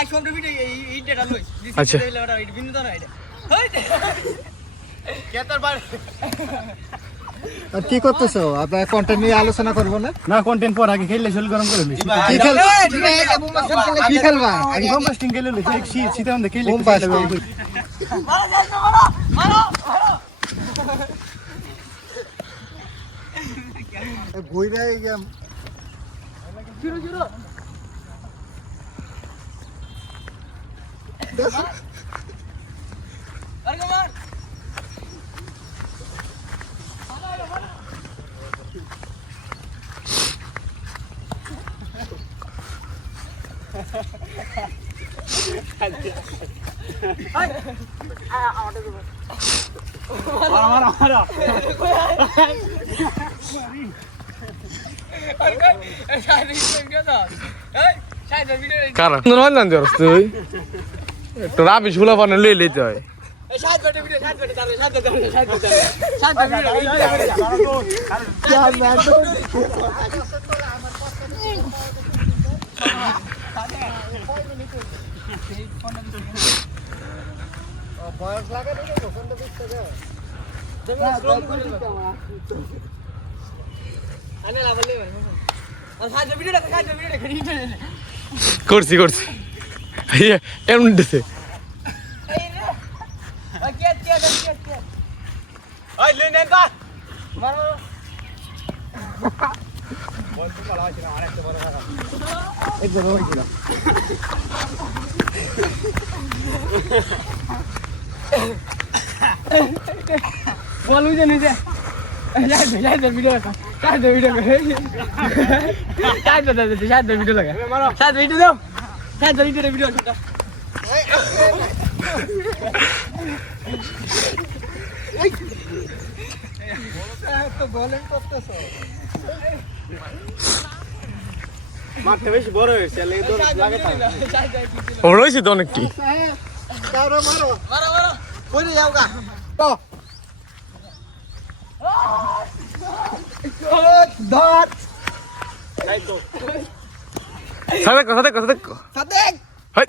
I সবটা video এই data লই আচ্ছা এটা বিন্দু না এটা হই কেতার বাড়ি আর কি করতেছো আপনারা কন্টেন্ট নিয়ে আলোচনা করব না না কন্টেন্ট পর আগে খেললে শরীর গরম করে নিছি কি খেলবা কি খেলবা আগে হোম ফাস্টিং খেলে লইছি এক শীতে আমাদের খেলে হোম ফাস্টিং ঘুরে গেম শুরু আরে মার কারা নরমান জানতে পারছ তুই তো রাবিশ গুলো বানা লই লইতে হয় করছি করছি এমন দিছে বলুই জানি যে ভিডিও ভিডিও ভিডিও লাগা ভিডিও দাও ভিডিও তো গোলিং করতেছো মাঠে বেশি বড় হয়েছে লাগে তো লাগে বড় হয়েছে তো অনেকটি মারো মারো মারো মারো কইরে যাও গা ধর সাদেক সাদেক সাদেক সাদেক হাই